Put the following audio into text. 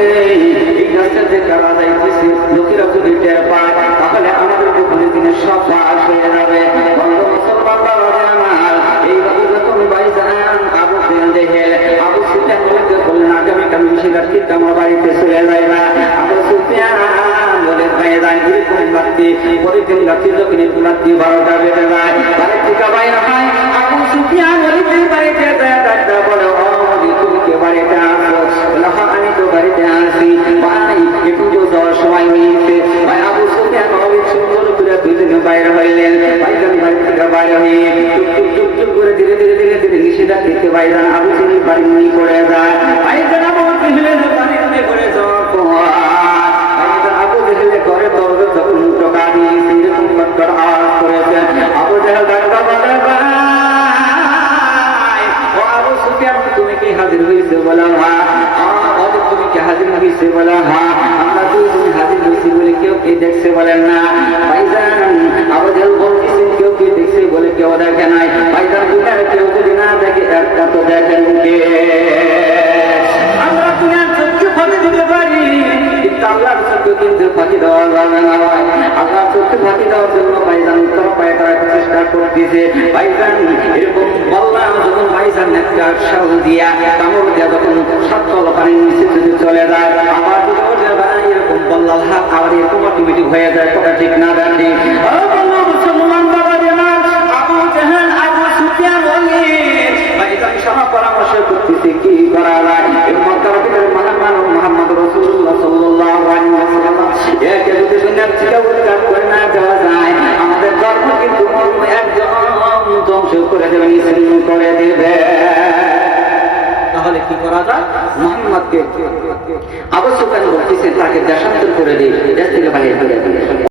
এই রাস্তা যে কারা যাইতেছে লোকেরা যদি টের পায় তাহলে আমাদের দুপুরের দিনে সব পাশ হয়ে যাবে। এইভাবে যখন ভাইজান আবু জেহেল আবু সুফিয়ান বললেন আগামীকাল শিবরাত্রিতে আমার বাড়িতে চলে যাইবা। আবু সুফিয়ান বলে ভাইজান এরকম রাত্রি পরের দিন রাত্রি যখন এরকম রাত্রি 12টা বেজে যায় বাড়ি থেকে বাইরে হয়। আবু সুফিয়ান বাড়িতে বলে তুমি কে বাড়িতে আসো? বলে আমি তো বাড়িতে আসি ভাই, একটু যাওয়ার সময় হয়েছে। ভাই আবু সুফিয়ান অনেক সুন্দর করে দুজনে বাইরে হইলেন। ভাইজান বাড়ি থেকে বাইরে হয়ে চুপ করে ধীরে ধীরে ধীরে ধীরে নিষেধাজ্ঞাকে ভাইজান আবু জেহেল বাড়ি নিয়ে পড়ে যায়। ভাইজান আবু জেহেল বাড়ি নিয়ে পড়ে যাওয়ার পর ভাইজান আবু জেহেল ঘরে দরজা যখন টোকা দিয়েছে এরকম কটকট আওয়াজ করেছে। আবু জেহেল ডাক্তার বলে ভাই ও আবু সুফিয়ান তুমি কি হাজির হয়েছে? বলা হ্যাঁ। তুমি কি হাজির হয়েছে? বলা হ্যাঁ। আমরা দুইজন হাজির হয়েছি বলে কেউ কি দেখছে? বলেন না। ভাইজান আবু জেহেল বলতেছেন কেউ কি দেখছে? বলে কেউ দেখে নাই। ভাইজান দুনিয়ার কেউ যদি না দেখে একটা তো দেখেন কে? আমরা দুনিয়ার চোখকে ফাঁকি দিতে পারি কিন্তু আল্লাহর চোখকে কিন্তু ফাঁকি দেওয়া যাবে না। আল্লাহর চোখকে ফাঁকি দেওয়ার জন্য ভাইজান উত্তর পায়ে তারা চেষ্টা করতেছে। ভাইজান এরকম বললাম যখন ভাইজান একটা শাল দিয়া কামড় দিয়া যখন সত্তল পানির নিচে যদি চলে যায় আবার যদি ওঠে ভাই এরকম বললাম হাত আবার এরকম অটোমেটিক হয়ে যায়। কথা ঠিক না জানি মুসলমান বাবা জানান আবু জেহেল আবু সুফিয়ান বলে ভাইজান সভা পরামর্শ করতেছে কি করা যায়। এর মক্কার ভিতরে মানব মুহাম্মদ রাসূলুল্লাহ সাল্লাল্লাহু আলাইহি ওয়াসাল্লাম একে যদি দুনিয়ার থেকে উদ্ধার করে না দেওয়া যায় আমাদের ধর্ম কিন্তু একদম ধ্বংস করে দেবে, নিশ্চিন্ন করে দেবে। তাহলে কি করা যায়? মুহাম্মদকে আবু সুফিয়ান বলতেছেন তাকে দেশান্তর করে দিই, দেশ থেকে বাইরে করে দিই।